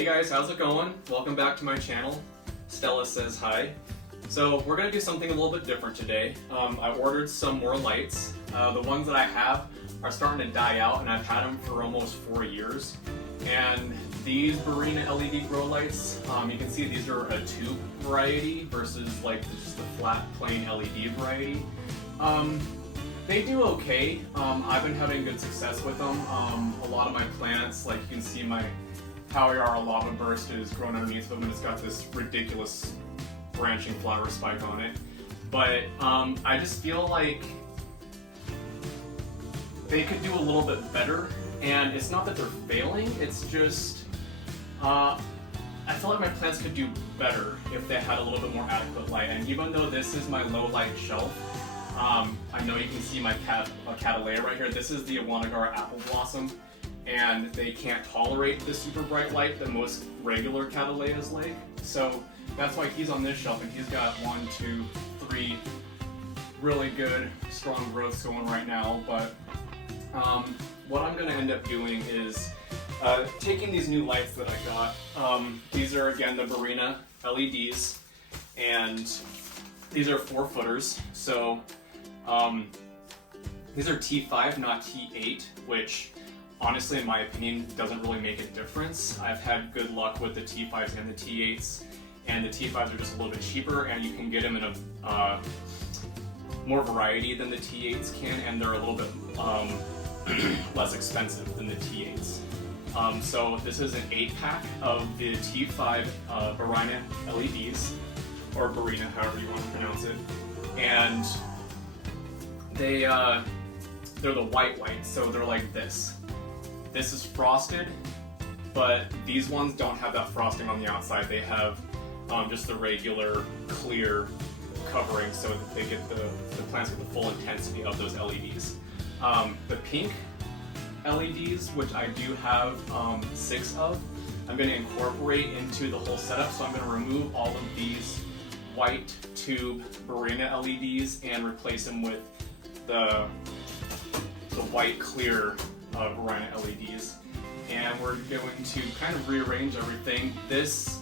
Hey guys, how's it going? Welcome back to my channel. Stella says hi. So we're gonna do something a little bit different today. I ordered some more lights. The ones that I have are starting to die out, and I've had them for almost 4 years. And these Barina LED grow lights, you can see these are a tube variety versus like just the flat plain LED variety. They do okay. I've been having good success with them. A lot of my plants, like you can see my Power lava burst is grown underneath them, and it's got this ridiculous branching flower spike on it. But I just feel like they could do a little bit better, and it's not that they're failing, it's just I feel like my plants could do better if they had a little bit more adequate light. And even though this is my low light shelf, I know you can see my Cattleya right here. This is the Awanagara apple blossom, and they can't tolerate the super bright light that most regular Cattleyas like. So that's why he's on this shelf, and he's got 1, 2, 3 really good, strong growths going right now. But what I'm going to end up doing is taking these new lights that I got. These are again the Barina LEDs, and these are 4-footers. So these are T5, not T8, which honestly, in my opinion, doesn't really make a difference. I've had good luck with the T5s and the T8s, and the T5s are just a little bit cheaper, and you can get them in a more variety than the T8s can, and they're a little bit less expensive than the T8s. So this is an 8-pack of the T5 Barina LEDs, or Barina, however you want to pronounce it, and they're the white lights, so they're like this. This is frosted, but these ones don't have that frosting on the outside. They have just the regular clear covering, so that they get the plants get the full intensity of those LEDs. The pink LEDs, which I do have 6 of, I'm going to incorporate into the whole setup. So I'm going to remove all of these white tube Barina LEDs and replace them with the white clear Barina LEDs, and we're going to kind of rearrange everything. This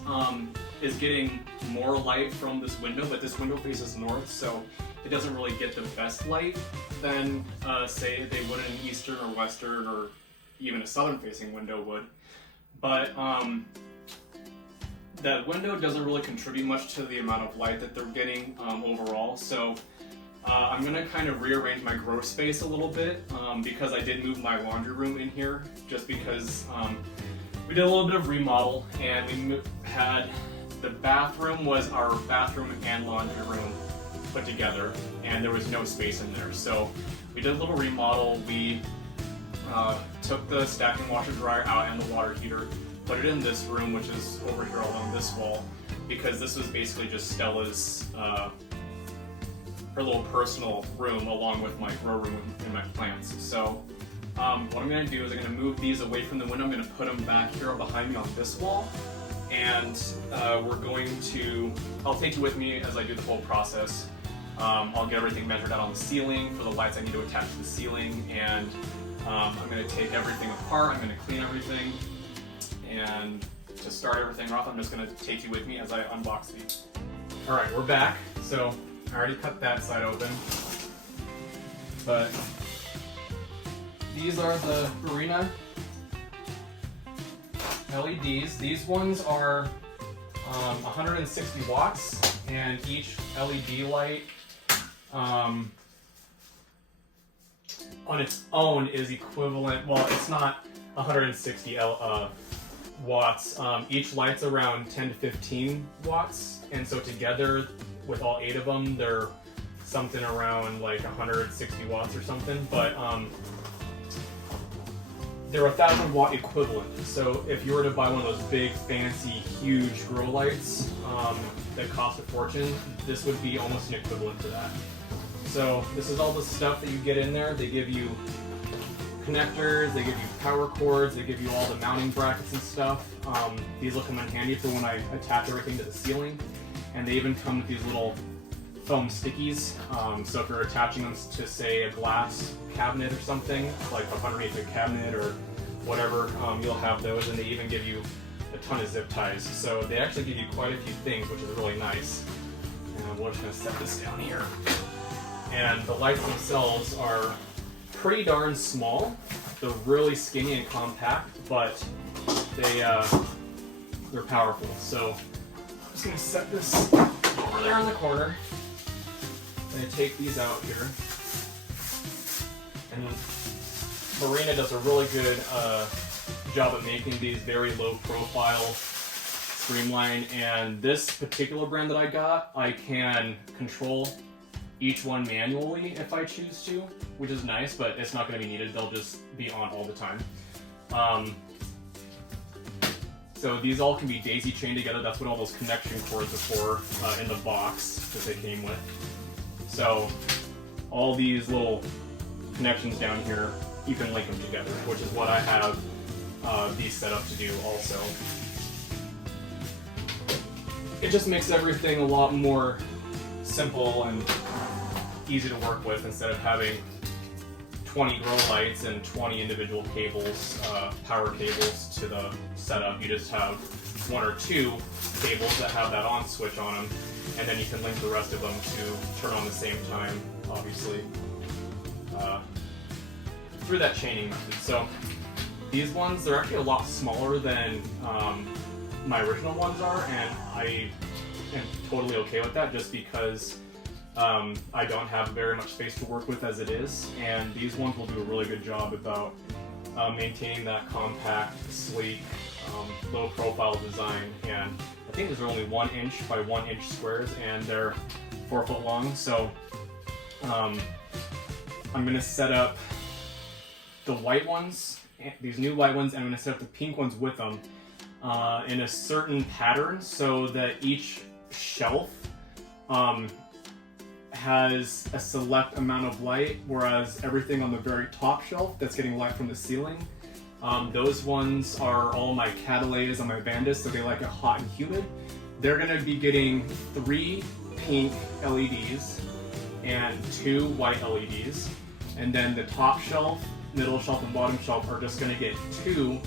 is getting more light from this window, but this window faces north, so it doesn't really get the best light than say they would an eastern or western or even a southern facing window would. But that window doesn't really contribute much to the amount of light that they're getting overall. So I'm going to kind of rearrange my grow space a little bit because I did move my laundry room in here, just because we did a little bit of remodel, and we had the bathroom was our bathroom and laundry room put together, and there was no space in there. So we did a little remodel. We took the stacking washer dryer out and the water heater, put it in this room, which is over here along this wall, because this was basically just Stella's her little personal room along with my grow room and my plants. So what I'm going to do is I'm going to move these away from the window. I'm going to put them back here behind me on this wall, and we're going to, I'll take you with me as I do the whole process. I'll get everything measured out on the ceiling for the lights I need to attach to the ceiling, and I'm going to take everything apart. I'm going to clean everything, and to start everything off, I'm just going to take you with me as I unbox these. Alright, we're back. So I already cut that side open, but these are the Barina LEDs. These ones are 160 watts, and each LED light on its own is equivalent, well, it's not 160 watts. Each light's around 10 to 15 watts, and so together with all 8 of them, they're something around like 160 watts or something, but they're 1,000 watt equivalent. So if you were to buy one of those big, fancy, huge grow lights that cost a fortune, this would be almost an equivalent to that. So this is all the stuff that you get in there. They give you connectors, they give you power cords, they give you all the mounting brackets and stuff. These will come in handy for when I attach everything to the ceiling. And they even come with these little foam stickies. So if you're attaching them to, say, a glass cabinet or something, like underneath a cabinet or whatever, you'll have those. And they even give you a ton of zip ties. So they actually give you quite a few things, which is really nice. And we're just gonna set this down here. And the lights themselves are pretty darn small. They're really skinny and compact, but they're powerful. So I'm just gonna set this over there in the corner. I'm gonna take these out here. And Marina does a really good job at making these very low profile, streamlined. And this particular brand that I got, I can control each one manually if I choose to, which is nice, but it's not going to be needed. They'll just be on all the time. So these all can be daisy chained together. That's what all those connection cords are for in the box that they came with. So all these little connections down here, you can link them together, which is what I have these set up to do also. It just makes everything a lot more simple and easy to work with instead of having 20 grow lights and 20 individual cables, power cables to the setup. You just have one or two cables that have that on switch on them, and then you can link the rest of them to turn on the same time, obviously, through that chaining method. So these ones, they're actually a lot smaller than my original ones are, and I am totally okay with that just because I don't have very much space to work with as it is, and these ones will do a really good job about maintaining that compact, sleek, low profile design. And I think these are only 1 inch by 1 inch squares, and they're 4 foot long. So I'm going to set up the white ones, these new white ones, and I'm going to set up the pink ones with them in a certain pattern so that each shelf has a select amount of light, whereas everything on the very top shelf that's getting light from the ceiling, those ones are all my Catalays and my Vandis, so they like it hot and humid. They're going to be getting 3 pink LEDs and 2 white LEDs, and then the top shelf, middle shelf, and bottom shelf are just going to get 2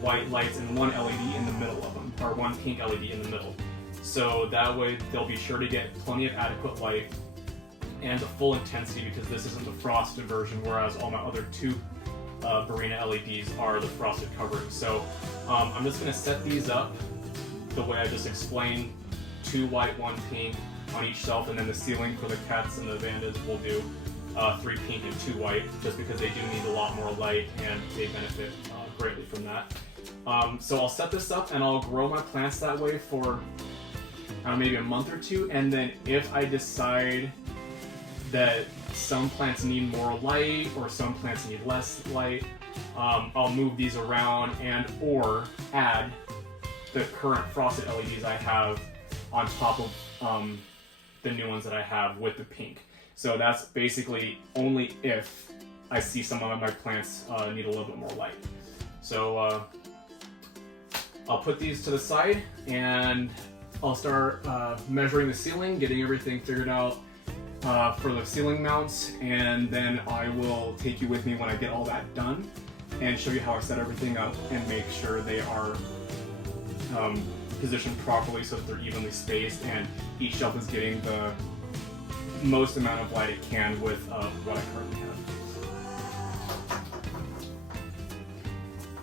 white lights and 1 LED in the middle of them, or 1 pink LED in the middle. So that way they'll be sure to get plenty of adequate light and the full intensity, because this isn't the frosted version, whereas all my other 2 Barina LEDs are the frosted covering. So I'm just going to set these up the way I just explained, 2 white, 1 pink on each shelf, and then the ceiling for the cats and the Vandas will do 3 pink and 2 white, just because they do need a lot more light and they benefit greatly from that. So I'll set this up and I'll grow my plants that way for maybe a month or 2, and then if I decide that some plants need more light or some plants need less light, I'll move these around and or add the current frosted LEDs I have on top of the new ones that I have with the pink. So that's basically only if I see some of my plants need a little bit more light. So I'll put these to the side and I'll start measuring the ceiling, getting everything figured out for the ceiling mounts, and then I will take you with me when I get all that done and show you how I set everything up and make sure they are positioned properly so that they're evenly spaced and each shelf is getting the most amount of light it can with what I currently have.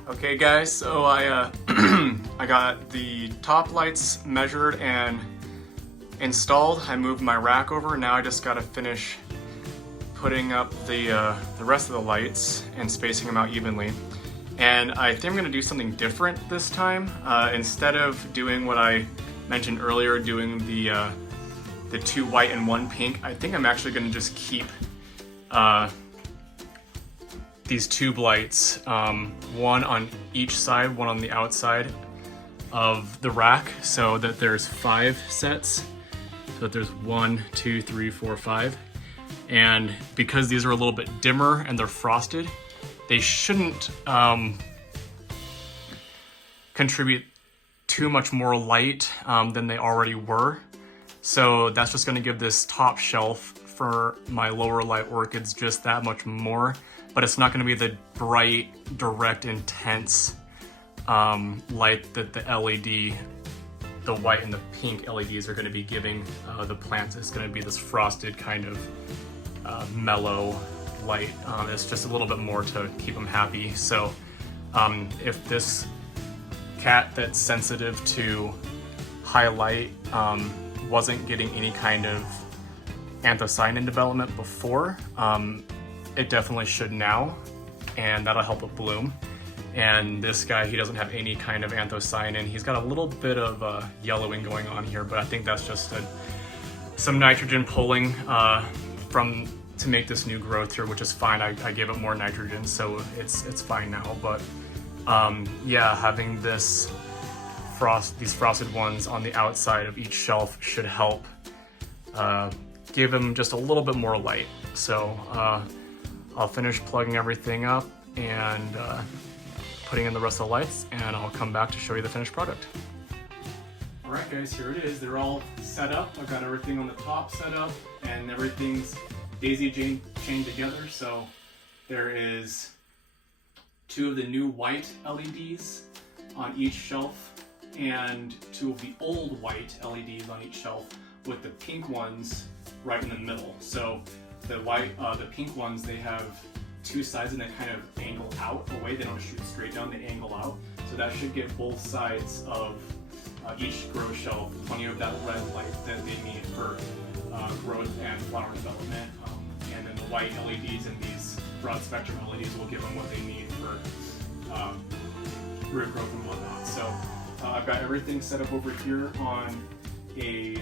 Okay guys, so I I got the top lights measured and installed. I moved my rack over. Now I just gotta finish putting up the rest of the lights and spacing them out evenly. And I think I'm gonna do something different this time. Instead of doing what I mentioned earlier, doing the 2 white and 1 pink, I think I'm actually gonna just keep these tube lights, 1 on each side, 1 on the outside of the rack, so that there's 5 sets. So that there's 1, 2, 3, 4, 5. And because these are a little bit dimmer and they're frosted, they shouldn't contribute too much more light than they already were. So that's just gonna give this top shelf for my lower light orchids just that much more, but it's not gonna be the bright, direct, intense light that the LED, the white and the pink LEDs are going to be giving the plants is going to be this frosted kind of mellow light. It's just a little bit more to keep them happy. So if this cat that's sensitive to high light wasn't getting any kind of anthocyanin development before, it definitely should now, and that'll help it bloom. And this guy, he doesn't have any kind of anthocyanin. He's got a little bit of yellowing going on here, but I think that's just some nitrogen pulling to make this new growth here, which is fine. I gave it more nitrogen, so it's fine now. But yeah, having these frosted ones on the outside of each shelf should help give them just a little bit more light. So I'll finish plugging everything up and putting in the rest of the lights, and I'll come back to show you the finished product. All right guys, here it is. They're all set up. I've got everything on the top set up and everything's daisy chained together. So there is 2 of the new white LEDs on each shelf and 2 of the old white LEDs on each shelf, with the pink ones right in the middle. So the pink ones, they have 2 sides and they kind of angle out away. They don't shoot straight down, they angle out. So that should give both sides of each grow shelf plenty of that red light that they need for growth and flower development. And then the white LEDs and these broad spectrum LEDs will give them what they need for root growth and whatnot. So I've got everything set up over here on a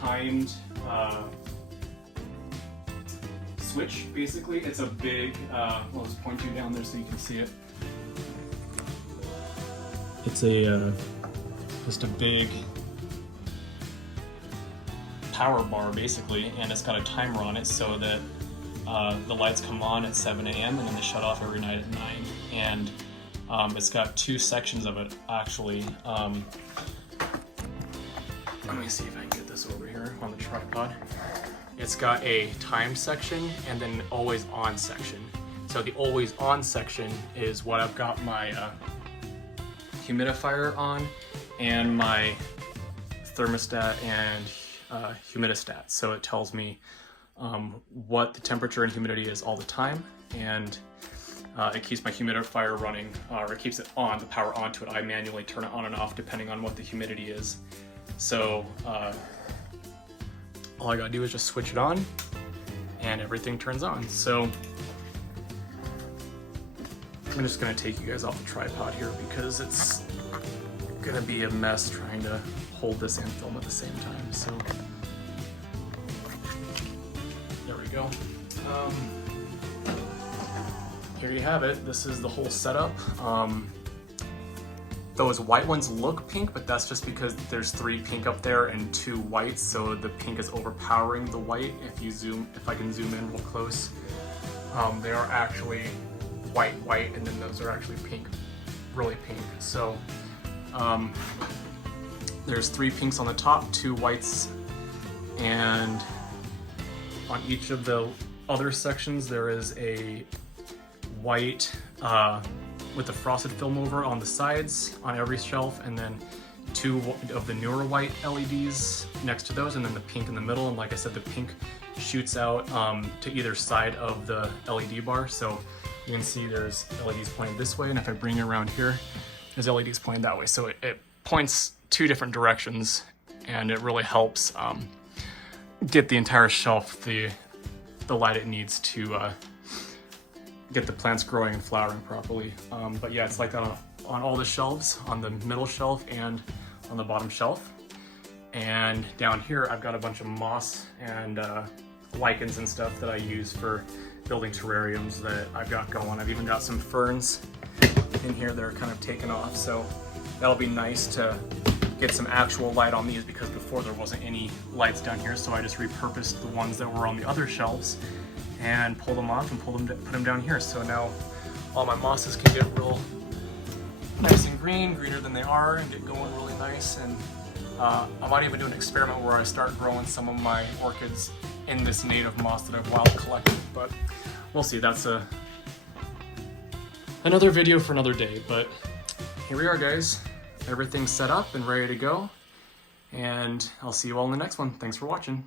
timed switch. Basically, it's a big, I'll just point you down there so you can see it. It's just a big power bar basically, and it's got a timer on it so that the lights come on at 7 a.m. and then they shut off every night at 9. And it's got 2 sections of it actually. Let me see if I can get this over here on the tripod. It's got a time section and then an always on section. So the always on section is what I've got my humidifier on and my thermostat and humidistat. So it tells me what the temperature and humidity is all the time, and it keeps my humidifier running, or it keeps it on, the power onto it. I manually turn it on and off depending on what the humidity is. So all I gotta do is just switch it on and everything turns on. So I'm just gonna take you guys off the tripod here because it's gonna be a mess trying to hold this and film at the same time. So there we go. Here you have it. This is the whole setup. Those white ones look pink, but that's just because there's 3 pink up there and 2 whites, so the pink is overpowering the white. If I can zoom in real close, they are actually white, and then those are actually pink, really pink. So there's 3 pinks on the top, 2 whites, and on each of the other sections there is a white with the frosted film over on the sides on every shelf, and then 2 of the newer white LEDs next to those, and then the pink in the middle. And like I said, the pink shoots out to either side of the LED bar. So you can see there's LEDs pointing this way, and if I bring it around here, there's LEDs pointing that way. So it points 2 different directions, and it really helps get the entire shelf the light it needs to get the plants growing and flowering properly. But yeah, it's like that on all the shelves, on the middle shelf and on the bottom shelf. And down here, I've got a bunch of moss and lichens and stuff that I use for building terrariums that I've got going. I've even got some ferns in here that are kind of taken off. So that'll be nice to get some actual light on these, because before there wasn't any lights down here. So I just repurposed the ones that were on the other shelves and pull them off and put them down here. So now all my mosses can get real nice and greener than they are, and get going really nice. And I might even do an experiment where I start growing some of my orchids in this native moss that I've wild collected, but we'll see. That's another video for another day. But here we are, guys. Everything's set up and ready to go. And I'll see you all in the next one. Thanks for watching.